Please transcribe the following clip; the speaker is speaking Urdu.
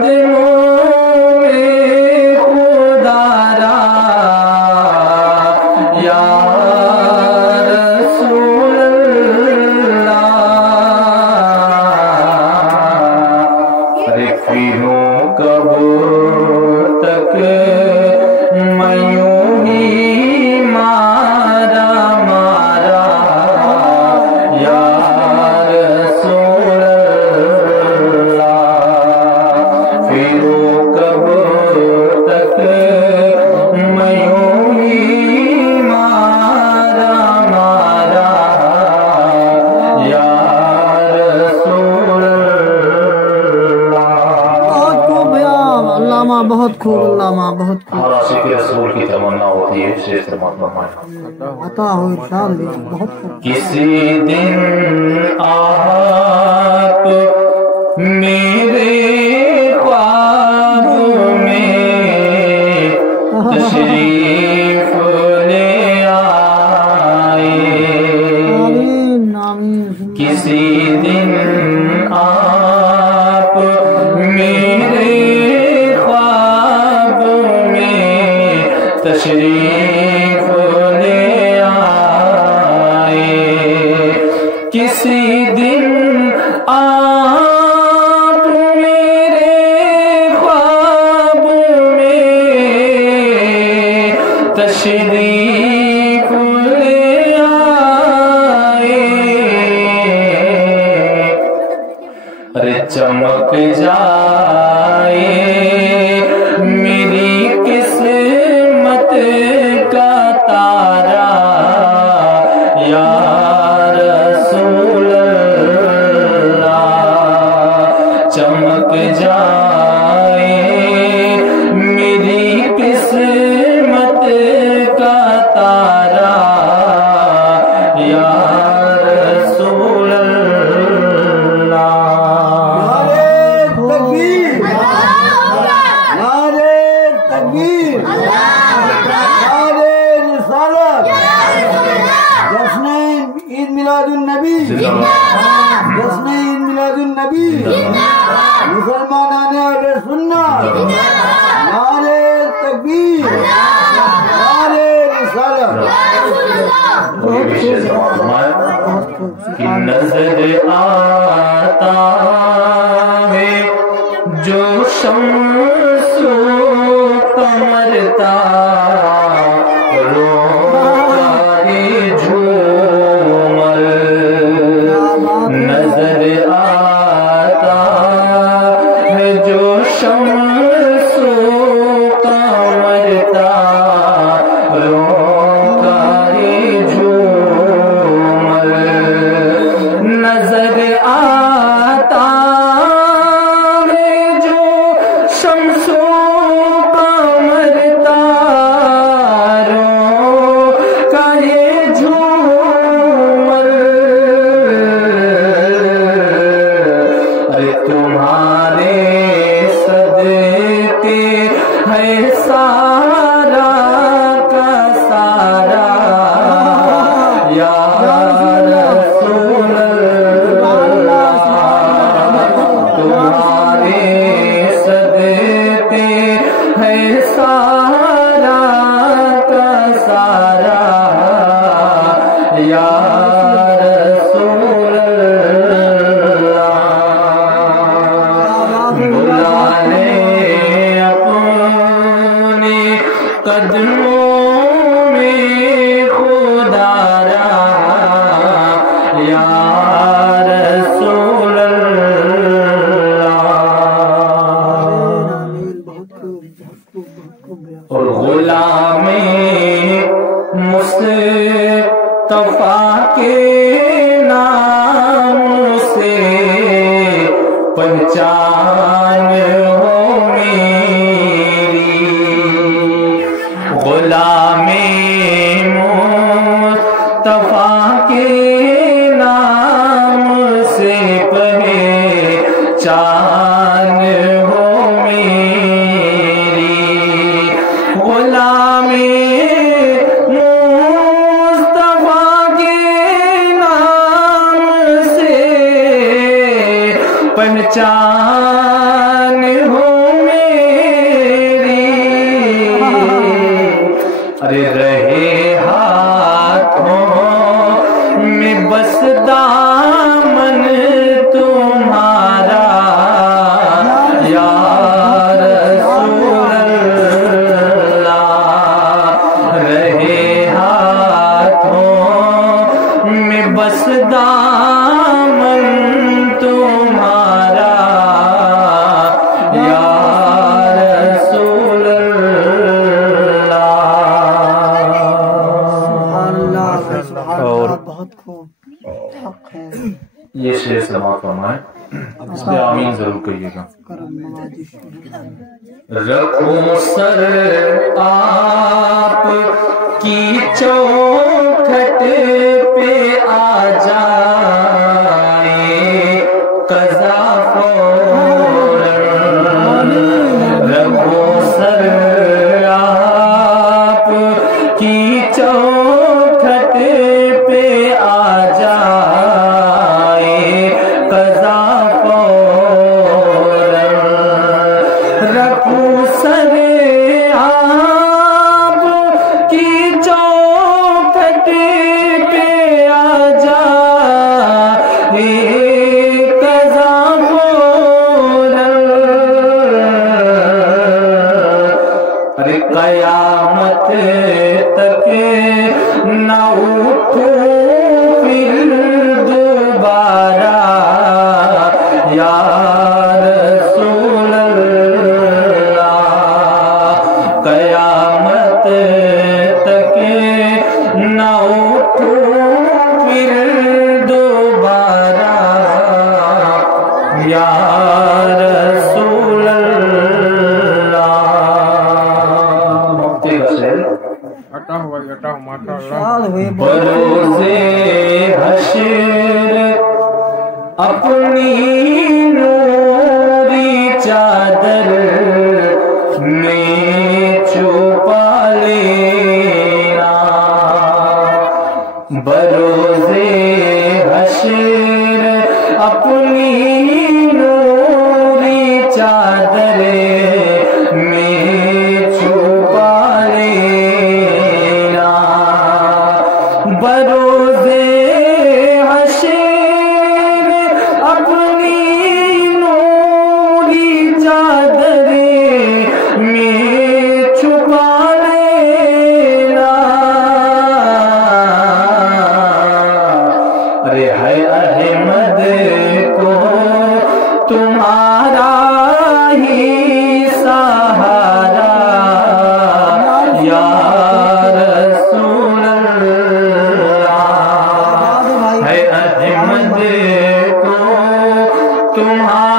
قدموں میں خدا را یا رسول اللہ ارے پھروں کب تک میں یوں ہی مارا مارا یا رسول اللہ پھروں کب تک میں یوں ہی مارا مارا یا رسول اللہ بہت خوب بیان علامہ، بہت خوب علامہ، بہت خوب ہر عاشق رسول کی تمنا ہوتی ہے شیخ سے فرمایا عطا ہو ارشاد بھی بہت خوب کسی دن آپ میرے خواب میں تشریف لے آئے آمین آمین کسی دن آپ میرے خواب میں تشریف لے آئے کسی دن آپ میرے خواب میں تشریف لے آئے ارے چمک جائے میری قسمت کا تارا یا رسول اللہ چمک جائے میری قسمت کا تارا یا رسول اللہ تکبیر نعرے تکبیر نعرے رسالت جشن عید میلاد النبی جشن عید میلاد النبی مسلمانان اہل سنت نعرے تکبیر نعرے رسالت کہ نظر آتا ہے جو شمس و قمر روکائے جھومر نظر آتا ہے جو شمس و قمر روکائے جھومر نظر آتا ہے جو شمس و قمر روکائے جھومر ارے تمہارے صدقے ہے سارا کا سارا یا رسول اللہ تمہارے صدقے ہے سارا کا سارا یا رسول اللہ بلا لے اپنے قدموں میں خدا را یا رسول اللہ اور غلام مصطفیٰ کے نام سے پہچان ہو میری غلام مصطفیٰ کے نام سے پہچان ہو میری غلام مصطفیٰ کے نام سے پہچان ہو ضرور کہیے گا. رکھوں سر آپ کی چوکھٹ پہ آ جائے قضا فوراً. رکھوں سر آپ کی چوکھٹ پہ آ جائے قضا رکھوں سر آپ کی چوکھٹ پہ آ جائے قضا فوراً. ارے قیامت تک نہ اٹھوں پھر دوبارہ یا رسول اللہ. قیامت تک نہ اٹھوں پھر دوبارہ یا رسول اللہ. بروزے حشر اپنی نوری چادر میں چھپا لینا. بروزے حشر اپنی نوری چادر میں چھپا لینا. بروزے حشر اپنی نوری چادر میں چھپا لینا. ارے ہے احمد کو تمہارا ہی سہارا یا رسول اللہ. ہے احمد کو تمہارا